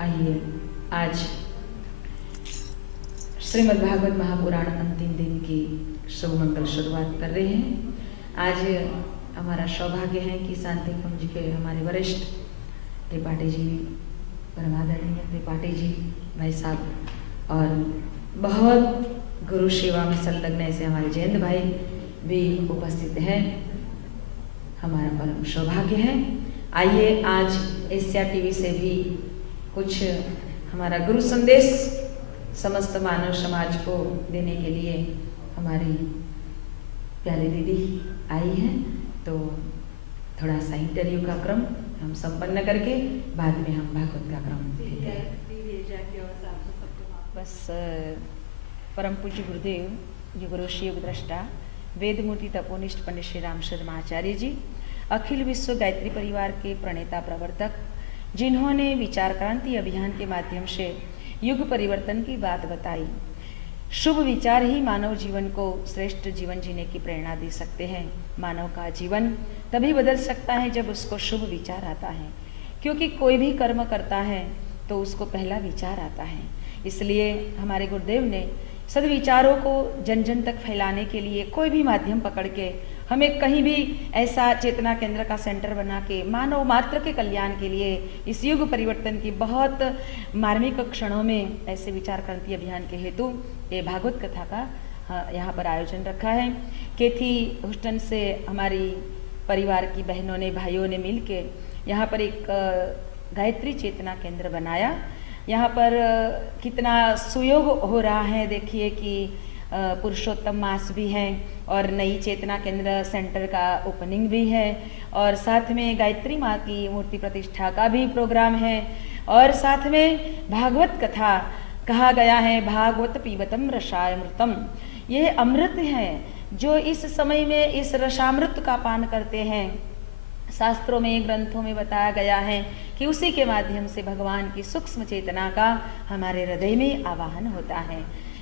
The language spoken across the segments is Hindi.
आइए आज श्रीमद् भागवत महापुराण अंतिम दिन की शुभ मंगल शुरुआत कर रहे हैं। आज हमारा सौभाग्य है कि शांति कुंज के हमारे वरिष्ठ त्रिपाठी जी, परमादरणीय त्रिपाठी जी भाई साहब और बहुत गुरु सेवा में संलग्न ऐसे हमारे जयंत भाई भी उपस्थित हैं। हमारा परम सौभाग्य है। आइए आज एशिया टीवी से भी कुछ हमारा गुरु संदेश समस्त मानव समाज को देने के लिए हमारी प्यारी दीदी आई हैं, तो थोड़ा सा इंटरव्यू का क्रम हम संपन्न करके बाद में हम भागवत का क्रम देते हैं। बस परम पूज्य गुरुदेव युगुरु शिव दृष्टा वेदमूर्ति तपोनिष्ठ पंडित श्री राम शर्माचार्य जी, अखिल विश्व गायत्री परिवार के प्रणेता प्रवर्तक, जिन्होंने विचार क्रांति अभियान के माध्यम से युग परिवर्तन की बात बताई। शुभ विचार ही मानव जीवन को श्रेष्ठ जीवन जीने की प्रेरणा दे सकते हैं। मानव का जीवन तभी बदल सकता है जब उसको शुभ विचार आता है, क्योंकि कोई भी कर्म करता है तो उसको पहला विचार आता है। इसलिए हमारे गुरुदेव ने सद्विचारों को जन जन तक फैलाने के लिए कोई भी माध्यम पकड़ के हमें कहीं भी ऐसा चेतना केंद्र का सेंटर बना के मानव मात्र के कल्याण के लिए इस युग परिवर्तन की बहुत मार्मिक क्षणों में ऐसे विचार क्रांति अभियान के हेतु ये भागवत कथा का यहाँ पर आयोजन रखा है। केथी ह्यूस्टन से हमारी परिवार की बहनों ने भाइयों ने मिल के यहाँ पर एक गायत्री चेतना केंद्र बनाया। यहाँ पर कितना सुयोग हो रहा है, देखिए कि पुरुषोत्तम मास भी है और नई चेतना केंद्र सेंटर का ओपनिंग भी है और साथ में गायत्री माँ की मूर्ति प्रतिष्ठा का भी प्रोग्राम है और साथ में भागवत कथा कहा गया है, भागवत पीबतम रसायमृतम। ये अमृत है जो इस समय में इस रसामृत का पान करते हैं। शास्त्रों में ग्रंथों में बताया गया है कि उसी के माध्यम से भगवान की सूक्ष्म चेतना का हमारे हृदय में आवाहन होता है।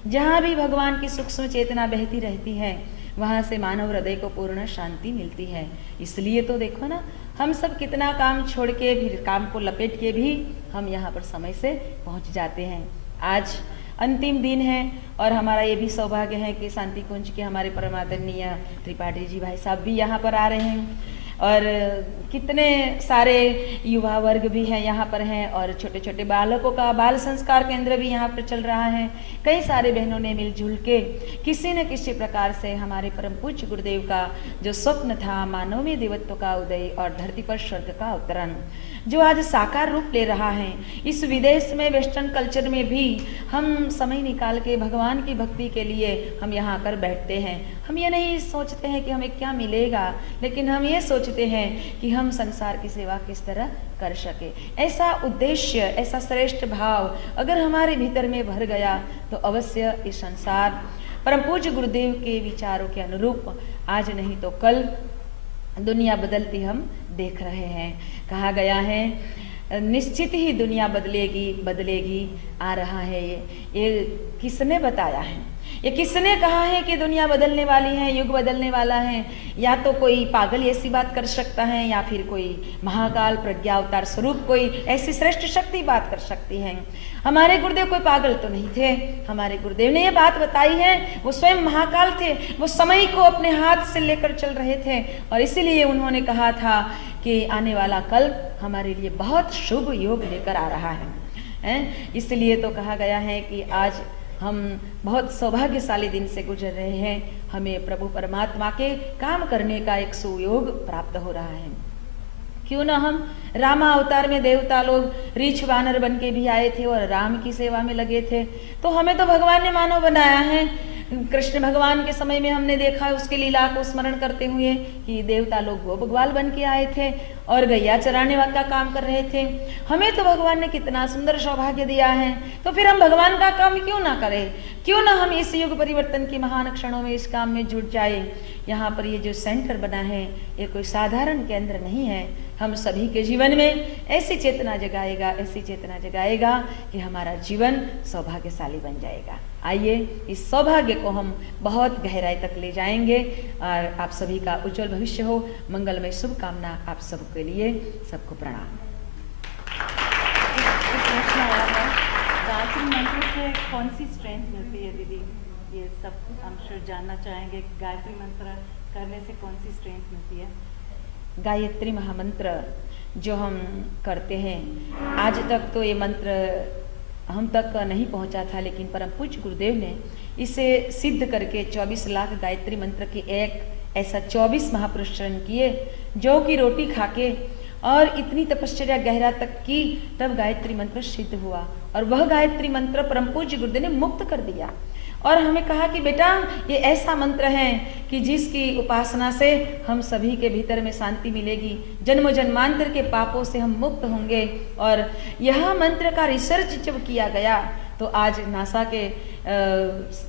जहाँ भी भगवान की सूक्ष्म चेतना बहती रहती है वहाँ से मानव हृदय को पूर्ण शांति मिलती है। इसलिए तो देखो ना, हम सब कितना काम छोड़ के फिर काम को लपेट के भी हम यहाँ पर समय से पहुँच जाते हैं। आज अंतिम दिन है और हमारा ये भी सौभाग्य है कि शांति कुंज के हमारे परमादरणीय त्रिपाठी जी भाई साहब भी यहाँ पर आ रहे हैं और कितने सारे युवा वर्ग भी हैं यहाँ पर हैं और छोटे छोटे बालकों का बाल संस्कार केंद्र भी यहाँ पर चल रहा है। कई सारे बहनों ने मिलजुल के किसी न किसी प्रकार से हमारे परम पूज्य गुरुदेव का जो स्वप्न था, मानव में देवत्व का उदय और धरती पर स्वर्ग का अवतरण, जो आज साकार रूप ले रहा है। इस विदेश में वेस्टर्न कल्चर में भी हम समय निकाल के भगवान की भक्ति के लिए हम यहाँ आकर बैठते हैं। हम ये नहीं सोचते हैं कि हमें क्या मिलेगा, लेकिन हम ये सोचते हैं कि हम संसार की सेवा किस तरह कर सके। ऐसा उद्देश्य, ऐसा श्रेष्ठ भाव अगर हमारे भीतर में भर गया तो अवश्य इस संसार परम पूज्य गुरुदेव के विचारों के अनुरूप आज नहीं तो कल दुनिया बदलती हम देख रहे हैं। कहा गया है निश्चित ही दुनिया बदलेगी बदलेगी, आ रहा है ये किसने बताया है, ये किसने कहा है कि दुनिया बदलने वाली है, युग बदलने वाला है। या तो कोई पागल ऐसी बात कर सकता है या फिर कोई महाकाल प्रज्ञा अवतार स्वरूप कोई ऐसी श्रेष्ठ शक्ति बात कर सकती है। हमारे गुरुदेव कोई पागल तो नहीं थे। हमारे गुरुदेव ने ये बात बताई है, वो स्वयं महाकाल थे, वो समय को अपने हाथ से लेकर चल रहे थे और इसीलिए उन्होंने कहा था कि आने वाला कल हमारे लिए बहुत शुभ योग लेकर आ रहा है। इसलिए तो कहा गया है कि आज हम बहुत सौभाग्यशाली दिन से गुजर रहे हैं। हमें प्रभु परमात्मा के काम करने का एक सुयोग प्राप्त हो रहा है। क्यों ना हम रामा अवतार में देवता लोग रीछ वानर बन के भी आए थे और राम की सेवा में लगे थे, तो हमें तो भगवान ने मानव बनाया है। कृष्ण भगवान के समय में हमने देखा है उसके लीला को स्मरण करते हुए कि देवता लोग गोप ग्वाल बन के आए थे और गैया चराने का काम कर रहे थे। हमें तो भगवान ने कितना सुंदर सौभाग्य दिया है, तो फिर हम भगवान का काम क्यों ना करें, क्यों ना हम इस युग परिवर्तन की महान क्षणों में इस काम में जुट जाए। यहाँ पर ये जो सेंटर बना है ये कोई साधारण केंद्र नहीं है। हम सभी के जीवन में ऐसी चेतना जगाएगा, ऐसी चेतना जगाएगा कि हमारा जीवन सौभाग्यशाली बन जाएगा। आइए इस सौभाग्य को हम बहुत गहराई तक ले जाएंगे और आप सभी का उज्जवल भविष्य हो, मंगलमय शुभकामना आप सबके लिए। सबको प्रणाम। गायत्री मंत्र से कौन सी स्ट्रेंथ मिलती है दीदी? ये सब हम श्योर जानना चाहेंगे। गायत्री मंत्र करने से कौन सी स्ट्रेंथ मिलती है? गायत्री महामंत्र जो हम करते हैं, आज तक तो ये मंत्र हम तक नहीं पहुंचा था, लेकिन परम पूज्य गुरुदेव ने इसे सिद्ध करके 24 लाख गायत्री मंत्र के एक ऐसा 24 महापुरुष चरण किए, जो कि रोटी खाके और इतनी तपश्चर्या गहरा तक की, तब गायत्री मंत्र सिद्ध हुआ। और वह गायत्री मंत्र परम पूज्य गुरुदेव ने मुक्त कर दिया और हमें कहा कि बेटा ये ऐसा मंत्र है कि जिसकी उपासना से हम सभी के भीतर में शांति मिलेगी, जन्म जन्मांतर के पापों से हम मुक्त होंगे। और यह मंत्र का रिसर्च जब किया गया तो आज नासा के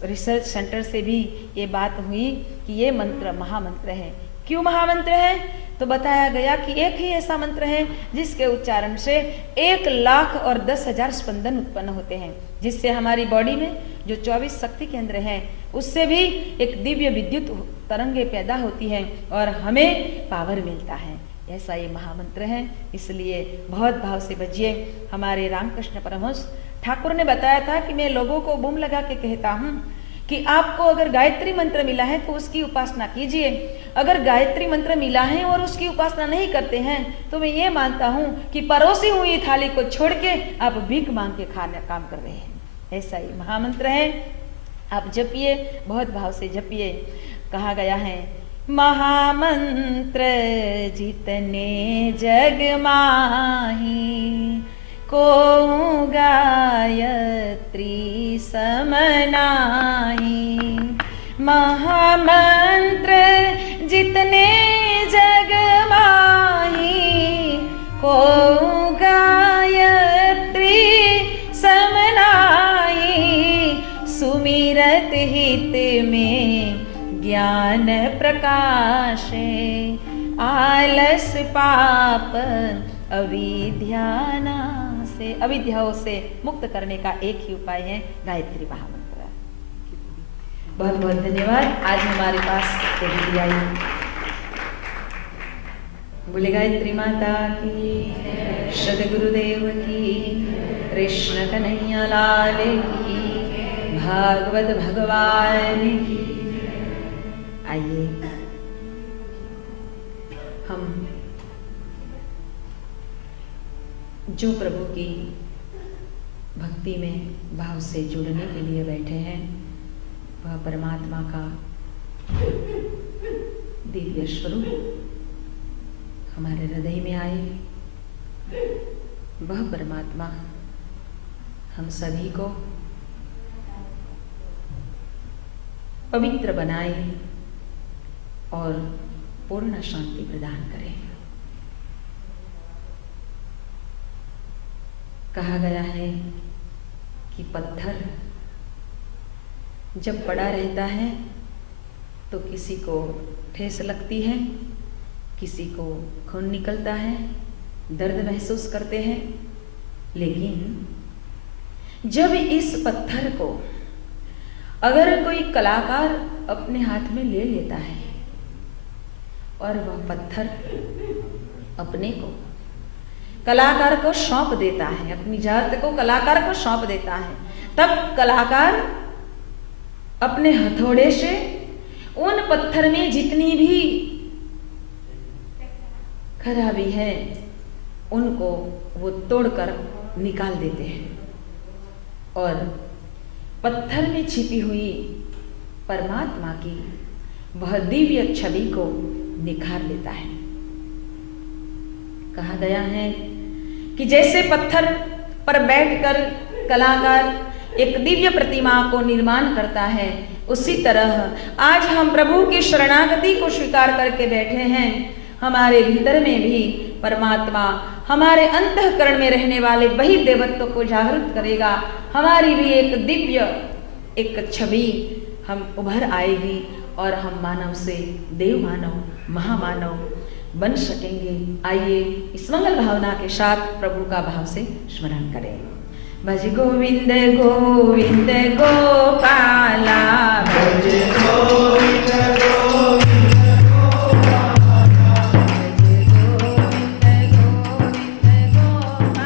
रिसर्च सेंटर से भी ये बात हुई कि ये मंत्र महामंत्र है। क्यों महामंत्र है? तो बताया गया कि एक ही ऐसा मंत्र है जिसके उच्चारण से 1,10,000 स्पंदन उत्पन्न होते हैं, जिससे हमारी बॉडी में जो 24 शक्ति केंद्र हैं उससे भी एक दिव्य विद्युत तरंगे पैदा होती हैं और हमें पावर मिलता है। ऐसा ये महामंत्र है, इसलिए बहुत भाव से बजिए। हमारे रामकृष्ण परमहंस ठाकुर ने बताया था कि मैं लोगों को बूम लगा के कहता हूँ कि आपको अगर गायत्री मंत्र मिला है तो उसकी उपासना कीजिए। अगर गायत्री मंत्र मिला है और उसकी उपासना नहीं करते हैं तो मैं ये मानता हूँ कि परोसी हुई थाली को छोड़ के आप भीख मांग के खाने काम कर रहे हैं। ऐसा ही महामंत्र है, आप जपिए, बहुत भाव से जपिए। कहा गया है, महामंत्र जितने जग माही, को गायत्री समनाही। महामंत्र जितने जग माही, को गायत्री समनाही। सुमिरत हित में ज्ञान प्रकाशे, आलस पाप अविद्याओं से मुक्त करने का एक ही उपाय है गायत्री महामंत्र। बहुत बहुत धन्यवाद। आज हमारे पास दीदी आई। बोले गायत्री माता की, सद्गुरुदेव की, कृष्ण कन्हैया लाल की, भागवत भगवान की। आइए हम जो प्रभु की भक्ति में भाव से जुड़ने के लिए बैठे हैं, वह परमात्मा का दिव्य स्वरूप हमारे हृदय में आए। वह परमात्मा हम सभी को पवित्र बनाए और पूर्ण शांति प्रदान करें। कहा गया है कि पत्थर जब पड़ा रहता है तो किसी को ठेस लगती है, किसी को खून निकलता है, दर्द महसूस करते हैं। लेकिन जब इस पत्थर को अगर कोई कलाकार अपने हाथ में ले लेता है और वह पत्थर अपने को कलाकार को सौंप देता है, अपनी जात को कलाकार को सौंप देता है, तब कलाकार अपने हथौड़े से उन पत्थर में जितनी भी खराबी है उनको वो तोड़कर निकाल देते हैं और पत्थर में छिपी हुई परमात्मा की वह दिव्य छवि को निखार लेता है। कहा गया है कि जैसे पत्थर पर बैठकर कलाकार एक दिव्य प्रतिमा को निर्माण करता है, उसी तरह आज हम प्रभु की शरणागति को स्वीकार करके बैठे हैं। हमारे भीतर में भी परमात्मा हमारे अंतःकरण में रहने वाले वही देवत्व को जागृत करेगा। हमारी भी एक दिव्य एक छवि हम उभर आएगी और हम मानव से देव मानव महामानव बन सकेंगे। आइए इस मंगल भावना के साथ प्रभु का भाव से स्मरण करें। भज गोविंद गोविंद गोपाला, भज गोविंद गोविंद गोपाला,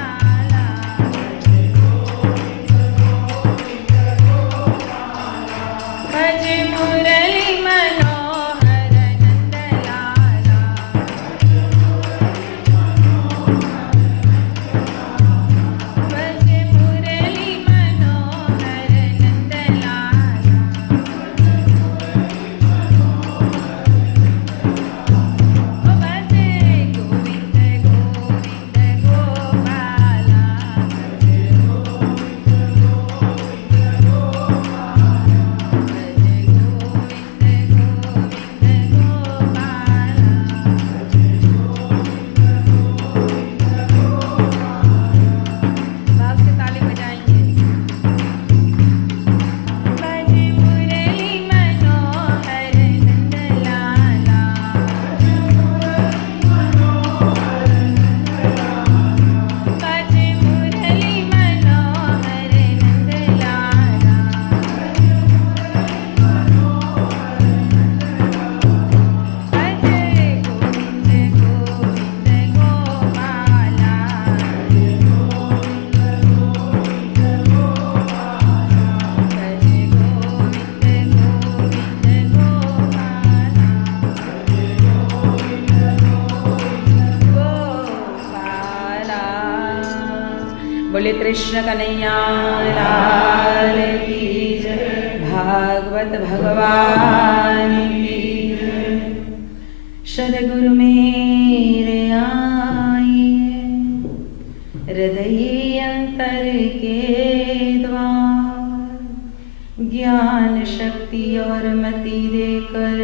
बोले कृष्ण कन्हैया लाल की जय, भागवत भगवान की जय। सद्गुरु मेरे आइए, हृदय अंतर के द्वार, ज्ञान शक्ति और मति देकर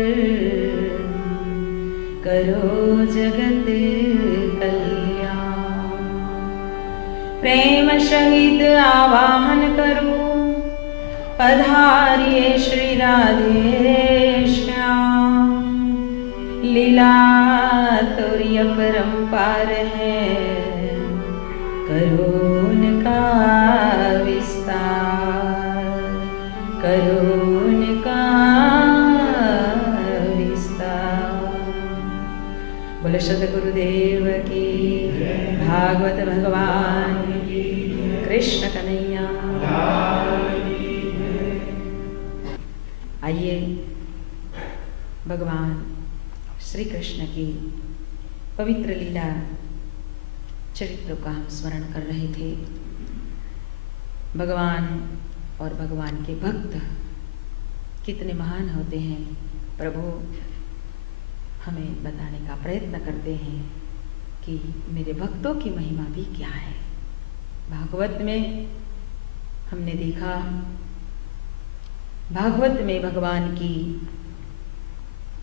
करो जगत कल्याण। प्रेम सहित आवाहन करूं, पधारिए श्री राधे श्याम। लीला तोरी अपरंपार है, करो उनका विस्तार, करो उनका विस्तार। बोले सद्गुरुदेव की, भागवत भगवान की, कृष्ण कन्हैया। आइए भगवान श्री कृष्ण की पवित्र लीला चरित्रों का हम स्मरण कर रहे थे। भगवान और भगवान के भक्त कितने महान होते हैं, प्रभु हमें बताने का प्रयत्न करते हैं कि मेरे भक्तों की महिमा भी क्या है। भागवत में हमने देखा, भागवत में भगवान की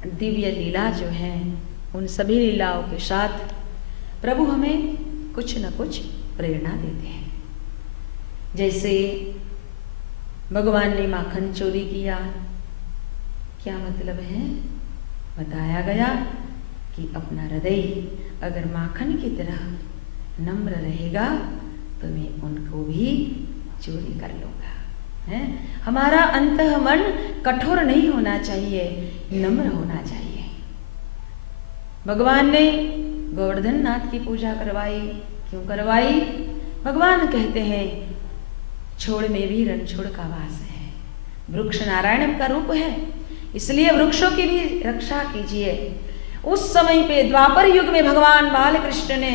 दिव्य लीला जो है, उन सभी लीलाओं के साथ प्रभु हमें कुछ न कुछ प्रेरणा देते हैं। जैसे भगवान ने माखन चोरी किया, क्या मतलब है? बताया गया कि अपना हृदय अगर माखन की तरह नम्र रहेगा तो मैं उनको भी चोरी कर लूंगा। है, हमारा अंतःमन कठोर नहीं होना चाहिए, नम्र होना चाहिए। भगवान ने गोवर्धन नाथ की पूजा करवाई, क्यों करवाई? भगवान कहते हैं छोड़ में भी रणछोड़ का वास है। वृक्ष नारायण का रूप है, इसलिए वृक्षों की भी रक्षा कीजिए। उस समय पे द्वापर युग में भगवान बाल कृष्ण ने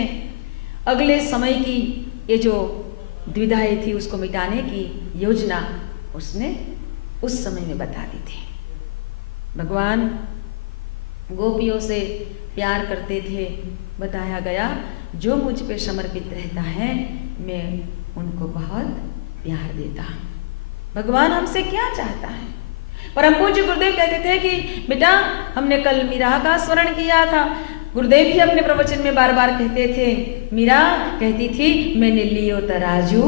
अगले समय की ये जो द्विधाएं थी उसको मिटाने की योजना उसने उस समय में बता दी थी। भगवान गोपियों से प्यार करते थे, बताया गया जो मुझ पे समर्पित रहता है मैं उनको बहुत प्यार देता हूं। भगवान हमसे क्या चाहता है? परम पूज्य गुरुदेव कहते थे कि बेटा हमने कल मीरा का स्मरण किया था। गुरुदेव भी अपने प्रवचन में बार बार कहते थे, मीरा कहती थी मैंने लियो तराजू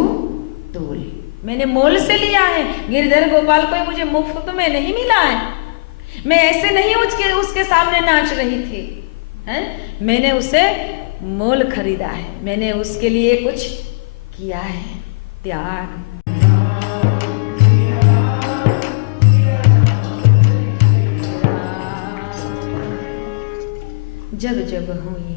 तोल, मैंने मोल से लिया है। गिरधर गोपाल को मुझे मुफ्त में नहीं मिला है, मैं ऐसे नहीं उसके सामने नाच रही थी, है? मैंने उसे मोल खरीदा है, मैंने उसके लिए कुछ किया है, त्याग। जब जब हुई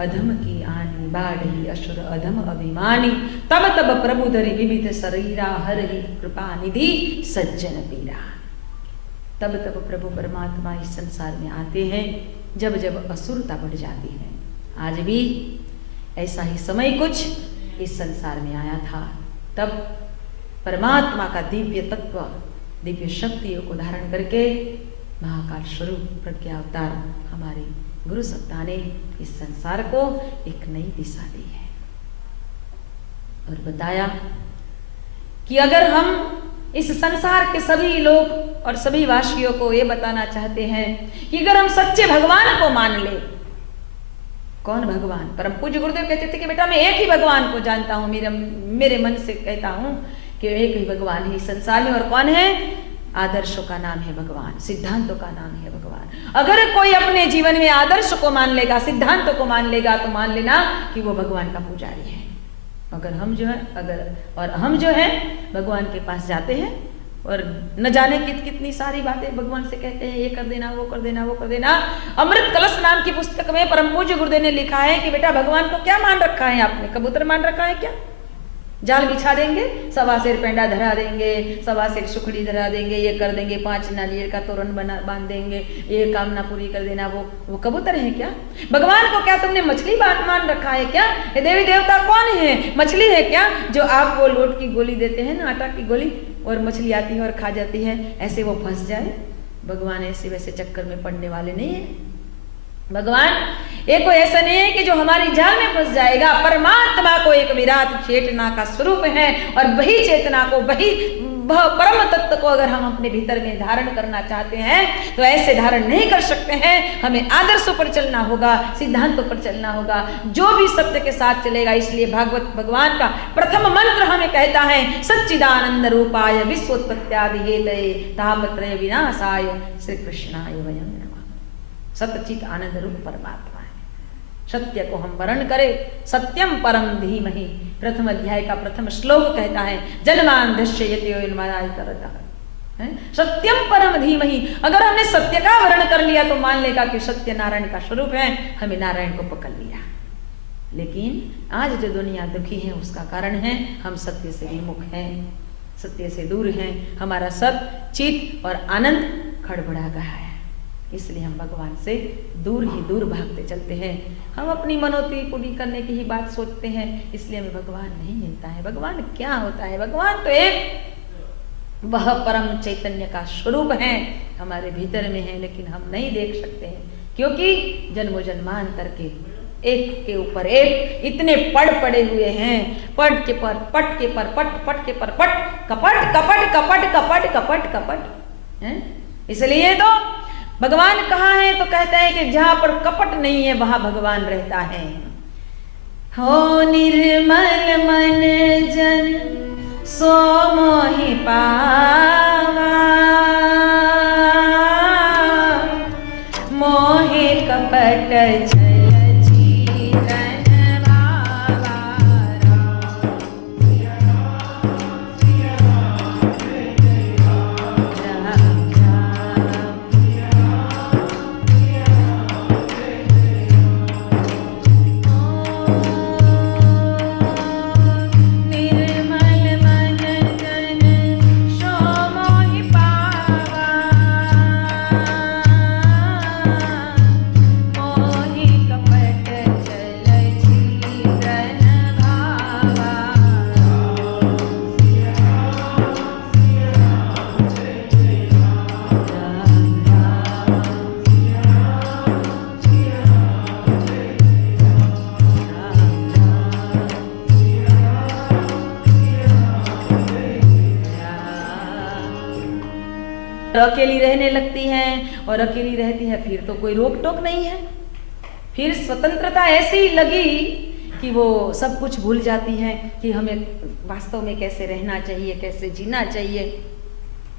अधम की आनी, बाढ़ी असुर अधम अभिमानी, तब तब प्रभु धरि विविध शरीरा, हरि कृपा निधि सज्जन पीरा। तब तब प्रभु परमात्मा इस संसार में आते हैं जब जब असुरता बढ़ जाती है। आज भी ऐसा ही समय कुछ इस संसार में आया था। तब परमात्मा का दिव्य तत्व, दिव्य शक्तियों को धारण करके महाकाल स्वरूप प्रज्ञा अवतार हमारे गुरु सत्ता ने इस संसार को एक नई दिशा दी है और बताया कि अगर हम इस संसार के सभी लोग और सभी वासियों को ये बताना चाहते हैं कि अगर हम सच्चे भगवान को मान ले। कौन भगवान? परम पूज्य गुरुदेव कहते थे कि बेटा मैं एक ही भगवान को जानता हूं, मेरे मन से कहता हूं कि एक ही भगवान है इस संसार में। और कौन है? आदर्शों का नाम है भगवान, सिद्धांतों का नाम है भगवान। अगर कोई अपने जीवन में आदर्श को मान लेगा, सिद्धांतों को मान लेगा, तो मान लेना कि वो भगवान का पुजारी है। अगर हम जो है भगवान के पास जाते हैं और न जाने कितनी सारी बातें भगवान से कहते हैं, ये कर देना, वो कर देना, वो कर देना। अमृत कलश नाम की पुस्तक में परम पूज्य गुरुदेव ने लिखा है कि बेटा भगवान को क्या मान रखा है आपने? कबूतर मान रखा है क्या? जाल बिछा देंगे, सवा सेर पेंडा धरा देंगे, सवा सेर सुखड़ी धरा देंगे, ये कर देंगे, 5 नारियल का तोरण बांध देंगे, ये कामना पूरी कर देना। वो कबूतर है क्या? भगवान को क्या तुमने मछली मान रखा है क्या? ये देवी देवता कौन है? मछली है क्या जो आप वो लोट की गोली देते हैं ना, आटा की गोली, और मछली आती है और खा जाती है, ऐसे वो फंस जाए? भगवान ऐसे वैसे चक्कर में पड़ने वाले नहीं है। भगवान एक कोई ऐसा नहीं है कि जो हमारी जाल में फंस जाएगा। परमात्मा को एक विराट चेतना का स्वरूप है, और वही चेतना को, वही परम तत्व को अगर हम अपने भीतर में धारण करना चाहते हैं तो ऐसे धारण नहीं कर सकते हैं। हमें आदर्शों पर चलना होगा, सिद्धांतों पर चलना होगा, जो भी सत्य के साथ चलेगा। इसलिए भागवत भगवान का प्रथम मंत्र हमें कहता है, सच्चिदानंद रूपाय विश्वोत्पत्त्यादि हेतये तापत्रय विनाशाय श्री कृष्णाय वयं नमः। सत्यचित आनंद रूप परमात्मा है। सत्य को हम वर्ण करें, सत्यम परम धीमहि, प्रथम अध्याय का प्रथम श्लोक कहता है, जन्मांधस्य यतयोन्मादायकरतः, सत्यम परम धीमहि। अगर हमने सत्य का वर्ण कर लिया तो मान लेगा कि सत्य नारायण का स्वरूप है, हमें नारायण को पकड़ लिया। लेकिन आज जो दुनिया दुखी है उसका कारण है हम सत्य से विमुख हैं, सत्य से दूर हैं, हमारा सत्य चित और आनंद खड़बड़ा गया है। इसलिए हम भगवान से दूर ही दूर भागते चलते हैं। हम अपनी मनोती पूरी करने की ही बात सोचते हैं, इसलिए हमें भगवान नहीं मिलता है। भगवान क्या होता है? भगवान तो एक वह परम चैतन्य का स्वरूप है, हमारे भीतर में है, लेकिन हम नहीं देख सकते हैं, क्योंकि जन्मों जन्मांतर के एक के ऊपर एक इतने पड़े हुए हैं, पट के पर पट के पर पट, पट के पर पट, कपट कपट कपट कपट कपट कपट है। इसलिए तो भगवान कहाँ है? तो कहते हैं कि जहां पर कपट नहीं है वहां भगवान रहता है। हो निर्मल मन जन सो मोहि पावा, मोहे कपट अकेली रहने लगती हैं, और अकेली रहती है फिर तो कोई रोक टोक नहीं है, फिर स्वतंत्रता ऐसी लगी कि वो सब कुछ भूल जाती हैं कि हमें वास्तव में कैसे रहना चाहिए, कैसे जीना चाहिए।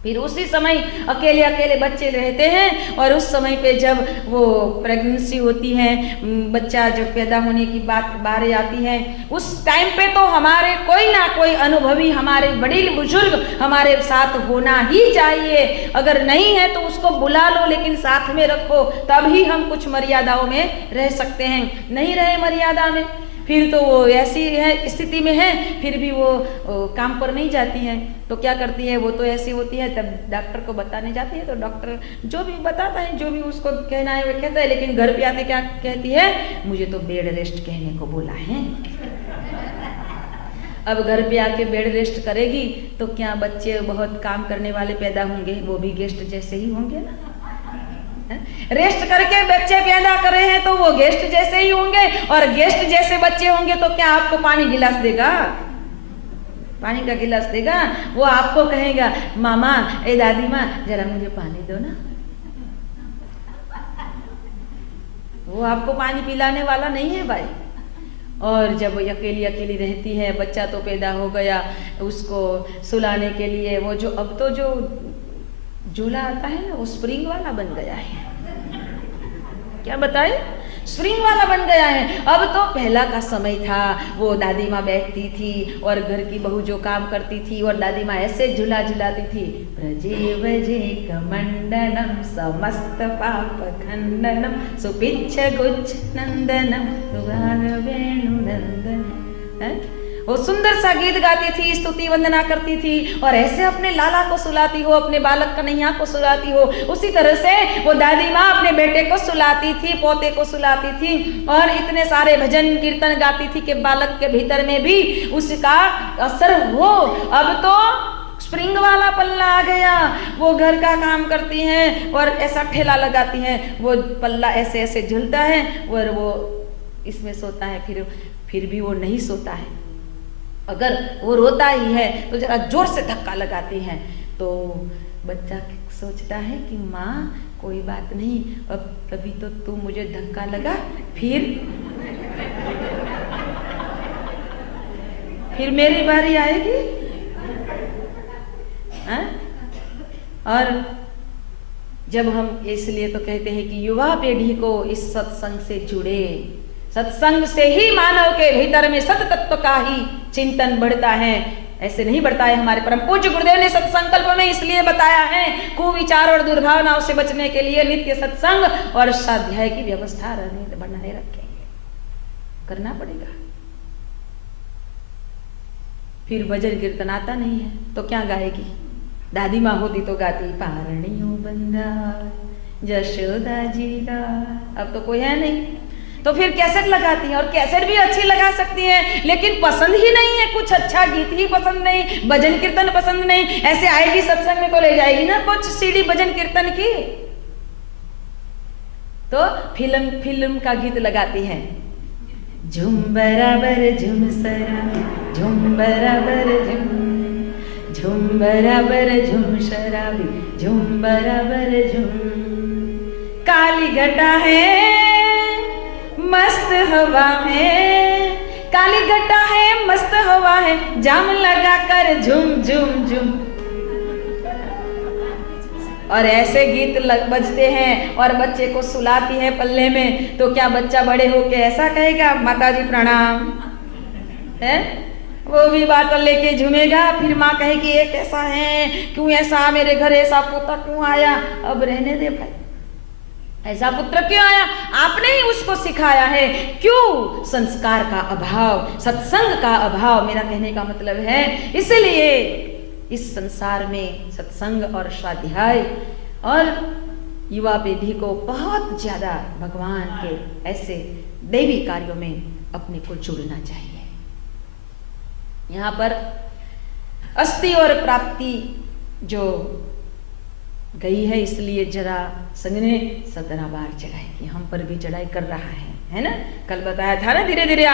फिर उसी समय अकेले अकेले बच्चे रहते हैं, और उस समय पे जब वो प्रेगनेंसी होती है, बच्चा जब पैदा होने की बारी आती है, उस टाइम पे तो हमारे कोई ना कोई अनुभवी, हमारे बड़े बुजुर्ग हमारे साथ होना ही चाहिए। अगर नहीं है तो उसको बुला लो, लेकिन साथ में रखो, तभी हम कुछ मर्यादाओं में रह सकते हैं। नहीं रहे मर्यादा में, फिर तो वो ऐसी है स्थिति में है, फिर भी वो काम पर नहीं जाती है, तो क्या करती है? वो तो ऐसी होती है, तब डॉक्टर को बताने जाती है, तो डॉक्टर जो भी बताता है, जो भी उसको कहना है वो कहता है, लेकिन घर पे आते क्या कहती है? मुझे तो बेड रेस्ट कहने को बोला है। अब घर पे आके बेड रेस्ट करेगी तो क्या बच्चे बहुत काम करने वाले पैदा होंगे? वो भी गेस्ट जैसे ही होंगे ना। रेस्ट करके बच्चे पैदा कर रहे हैं तो वो गेस्ट जैसे ही होंगे, और गेस्ट जैसे बच्चे होंगे तो क्या आपको पानी गिलास देगा? पानी का गिलास देगा? वो आपको कहेगा, मामा ए दादी माँ जरा मुझे पानी दो ना। वो आपको पानी पिलाने वाला नहीं है भाई। और जब अकेली अकेली रहती है, बच्चा तो पैदा हो गया, उसको सुलाने के लिए वो जो अब तो जो झूला आता है ना, वो स्प्रिंग वाला बन गया है। क्या बताए? स्प्रिंग वाला बन गया है। अब तो पहला का समय था, वो दादी माँ बैठती थी और घर की बहू जो काम करती थी, और दादी माँ ऐसे झूला झुलाती थी, ब्रजे ब्रजे कमंडनम समस्त पाप खंडनम सुपिच्छ गुच्छ नंदनम सुगार वेणु नंदन। वो सुंदर सा गीत गाती थी, स्तुति वंदना करती थी, और ऐसे अपने लाला को सुलाती हो, अपने बालक कन्हैया को सुलाती हो, उसी तरह से वो दादी माँ अपने बेटे को सुलाती थी, पोते को सुलाती थी, और इतने सारे भजन कीर्तन गाती थी कि बालक के भीतर में भी उसका असर हो। अब तो स्प्रिंग वाला पल्ला आ गया, वो घर का काम करती हैं और ऐसा ठेला लगाती हैं, वो पल्ला ऐसे ऐसे झूलता है और वो इसमें सोता है, फिर भी वो नहीं सोता है। अगर वो रोता ही है तो जरा जोर से धक्का लगाती हैं, तो बच्चा सोचता है कि माँ कोई बात नहीं, अब कभी तो तू मुझे धक्का लगा, फिर मेरी बारी आएगी। हाँ? और जब हम इसलिए तो कहते हैं कि युवा पीढ़ी को इस सत्संग से जुड़े, सत्संग से ही मानव के भीतर में सत तत्व का ही चिंतन बढ़ता है। ऐसे नहीं बढ़ता है। हमारे परम पूज्य गुरुदेव ने सत्संकल्प में इसलिए बताया है, कुविचार और दुर्भावनाओं से बचने के लिए नित्य सत्संग और स्वाध्याय की व्यवस्था बनाए रखेंगे, करना पड़ेगा। फिर भजन कीर्तन आता नहीं है तो क्या गाएगी? दादी माँ होती तो गाती, पारणियों बंदा यशोदा जी का। अब तो कोई है नहीं, तो फिर कैसेट लगाती हैं, और कैसेट भी अच्छी लगा सकती हैं, लेकिन पसंद ही नहीं है, कुछ अच्छा गीत ही पसंद नहीं, भजन कीर्तन पसंद नहीं। ऐसे आएगी सत्संग में तो ले जाएगी ना कुछ सीडी भजन कीर्तन की, तो फिल्म का गीत लगाती है, झुम बराबर झुम सरा झुम बराबर झुम बराबर झुम शराबी झुम बराबर झुम, काली घटा है मस्त हवा है, काली घटा है मस्त हवा है, जाम लगा कर झुम झुम झुम। और ऐसे गीत बजते हैं और बच्चे को सुलाती है पल्ले में, तो क्या बच्चा बड़े होके ऐसा कहेगा, माता जी प्रणाम है? वो भी बाटल लेके झूमेगा, फिर माँ कहेगी ये कैसा है, क्यों ऐसा, मेरे घर ऐसा पोता क्यों आया? अब रहने दे भाई, ऐसा पुत्र क्यों आया? आपने ही उसको सिखाया है। क्यों? संस्कार का अभाव, सत्संग का अभाव, मेरा कहने का मतलब है। इसलिए इस संसार में सत्संग और स्वाध्याय और युवा पीढ़ी को बहुत ज्यादा भगवान के ऐसे दैवी कार्यों में अपने को जोड़ना चाहिए। यहाँ पर अस्थि और प्राप्ति जो गई है, इसलिए जरा संग ने 17 बार चढ़ाई की, हम पर भी चढ़ाई कर रहा है ना? कल बताया था ना, धीरे धीरे